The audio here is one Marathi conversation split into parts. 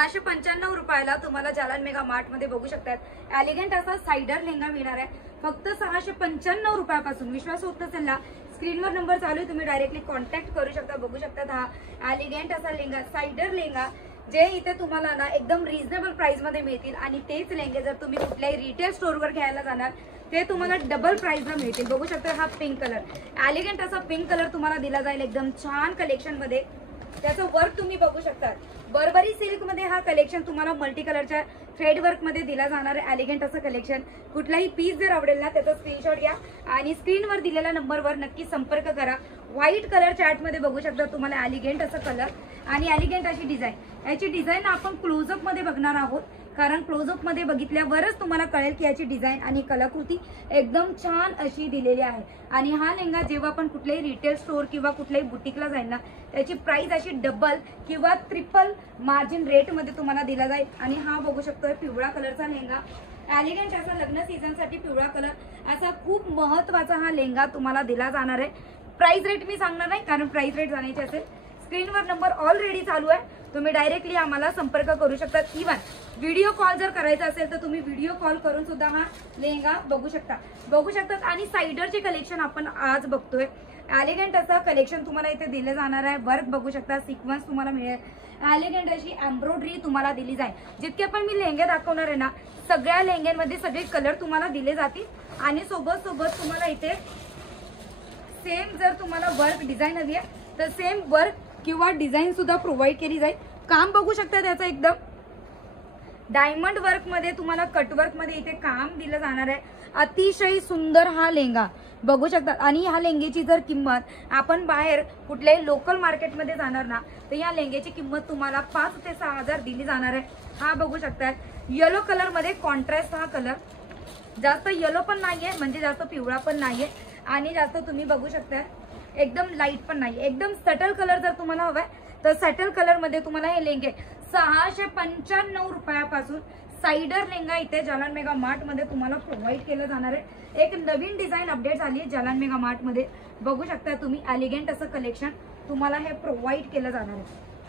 695 रुपयाला तुम्हाला जालन मेगा मार्ट मध्ये बघू शकतात. एलिगंट असा साइडर लेहंगा मिळणार आहे फक्त 695 रुपयापासून. विश्वास होत नसेल ना, स्क्रीनवर नंबर चालू आहे, तुम्ही डायरेक्टली कॉन्टॅक्ट करू शकता. बघू शकता हा एलिगंट असा लेहंगा, साइडर लेहंगा, जे इथे तुम्हाला ना एकदम रिझनेबल प्राइस मध्ये मिळतील. आणि तेच लेहंगे जर तुम्ही कुठल्याही रिटेल स्टोअरवर घ्यायला जाणार ते तुम्हाला डबल प्राइसला मिळतील. बघू शकता हा पिंक कलर, एलिगंट असा पिंक कलर तुम्हाला दिला जाईल एकदम छान कलेक्शन मध्ये. त्याचं वर्क तुम्ही बघू शकता. बर्बरी सिल्क मध्ये हा कलेक्शन तुम्हाला मल्टी कलरच्या थ्रेड वर्क मध्ये दिला जाणार आहे. एलिगंट असं कलेक्शन. कुठलाही पीस जर आवडेल ना त्याचा स्क्रीनशॉट घ्या आणि स्क्रीनवर दिलेल्या नंबरवर नक्की संपर्क करा. व्हाईट कलर चॅट मध्ये बघू शकता तुम्हाला एलिगंट असं कलर आणि एलिगंट अशी डिझाईन. याची डिझाईन आपण क्लोजअप मध्ये बघणार आहोत, कारण क्लोजअप मध्ये बघितल्यावरच तुम्हाला कळेल की याची डिझाईन आणि कलाकृती एकदम छान अशी दिलेली आहे. आणि हा लेहंगा जेव्हा आपण कुठल्याही रिटेल स्टोअर किंवा कुठल्याही बुटीकला जाईल ना त्याची प्राइस अशी डबल किंवा ट्रिपल मार्जिन रेट मध्ये तुम्हाला दिला जाईल. आणि हा बघू शकतोय पिवळा कलरचा लेहंगा, एलिगंट असा लग्न सीझन साठी पिवळा कलर असा खूप महत्वाचा हा लेहंगा तुम्हाला दिला जाणार आहे. प्राइस रेट मी सांगणार नाही, कारण प्राइस रेट जाण्याची असेल. स्क्रीनवर नंबर ऑलरेडी चालू आहे, तुम्ही डायरेक्टली आम्हाला संपर्क करू शकता. इव्हन व्हिडिओ कॉल जर करायचा असेल तर तुम्ही व्हिडिओ कॉल करून सुद्धा हा लेहंगा बघू शकता. आणि साइडरचे कलेक्शन आपण आज बघतोय. एलिगंट असं कलेक्शन तुम्हाला इथे दिलं जाणार आहे. वर्क बघू शकता, सिक्वेन्स तुम्हाला मिळेल. एलिगंट अशी एम्ब्रॉयडरी तुम्हाला दिली जाईल. जितके पण मी लेहंगे दाखवणार आहे ना सगळ्या लेहंग्यांमध्ये सगळे कलर तुम्हाला दिले जातील. आणि सोबत तुम्हाला इथे सेम जर तुम्हाला वर्क डिझाईन हवी आहे तर सेम वर्क किंवा डिझाईन सुद्धा प्रोव्हाइड केली जाईल. काम बघू शकता त्याचं एकदम डायमंड वर्क मध्ये तुम्हाला कटवर्क मध्ये इथे काम दिलं जाणार आहे. अतिशय सुंदर हा लेहंगा बघू शकता. आणि ह्या लेहंग्याची जर किंमत आपण बाहेर कुठल्याही लोकल मार्केटमध्ये जाणार ना तर या लेहंग्याची किंमत तुम्हाला 5 ते 6 हजार दिली जाणार आहे. हा बघू शकता येलो कलर मध्ये कॉन्ट्रास्ट हा कलर, जास्त येलो पण नाहीये म्हणजे जास्त पिवळा पण नाहीये आणि जास्त तुम्ही बघू शकता एकदम लाईट पण नाही, एकदम सटल कलर जर तुम्हाला हवाय तर सटल कलर मध्ये तुम्हाला हे लेहंगे 695 रुपयापासून साइडर लेहंगा इथे जालन मेगा मार्ट मध्ये तुम्हाला प्रोव्हाइड केलं जाणार आहे. एक नवीन डिझाईन अपडेट झाली आहे जालन मेगा मार्ट मध्ये. बघू शकता तुम्ही एलिगंट असं कलेक्शन तुम्हाला हे प्रोव्हाइड केलं जाणार आहे.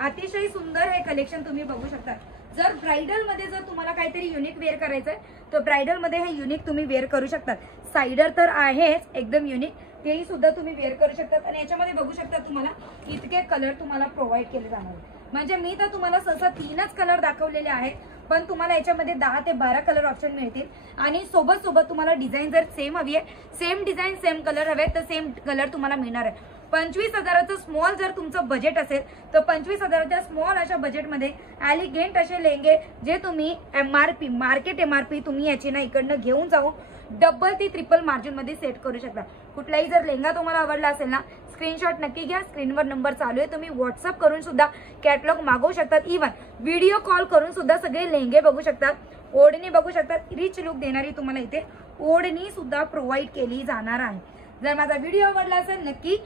अतिशय सुंदर हे कलेक्शन तुम्ही बघू शकता. जर ब्राइडल मध्ये जर तुम्हाला काहीतरी युनिक वेअर करायचंय तर ब्राइडल मध्ये हे युनिक तुम्ही वेअर करू शकता. साइडर तर आहेच एकदम युनिक, तेही सुद्धा तुम्ही वेअर करू शकतात. आणि याच्यामध्ये बघू शकता तुम्हाला इतके कलर तुम्हाला प्रोव्हाइड केले जाणार आहे. म्हणजे मी तर तुम्हाला सहसा 3च कलर दाखवलेले आहेत, पण तुम्हाला याच्यामध्ये 10 ते 12 कलर ऑप्शन मिळतील. आणि सोबत तुम्हाला डिझाईन जर सेम हवी आहे, सेम डिझाईन सेम कलर हवे तर सेम कलर तुम्हाला मिळणार आहे. 25,000चं स्मॉल जर तुमचं बजेट असेल तर 25,000च्या स्मॉल अशा बजेटमध्ये एलिगंट असे लेहंगे जे तुम्ही मार्केट एमआरपी तुम्ही याची ना इकडनं घेऊन जाऊन डबल ती ट्रिपल मार्जिन मध्ये सेट करू शकता. कुठलाही जर लेहंगा तुम्हाला आवडला असेल ना स्क्रीनशॉट नक्की घ्या. स्क्रीनवर नंबर चालू आहे, तुम्ही व्हॉट्सअप करून सुद्धा कॅटलॉग मागवू शकतात. इव्हन व्हिडिओ कॉल करून सुद्धा सगळे लेहंगे बघू शकतात. ओढणी बघू शकतात, रिच लुक देणारी तुम्हाला इथे ओढणी सुद्धा प्रोव्हाइड केली जाणार आहे. जर माझा व्हिडिओ आवडला असेल नक्की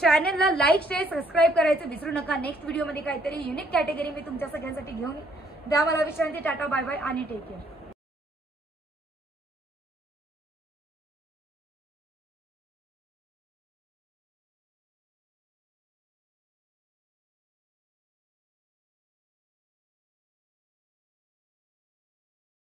चॅनलला लाईक शेअर सबस्क्राईब करायचं विसरू नका. नेक्स्ट व्हिडिओ मध्ये काहीतरी युनिक कॅटेगरी मी तुमच्या सगळ्यांसाठी घेऊन द्या. मला विश्रांती. टाटा बाय बाय आणि टेक केअर.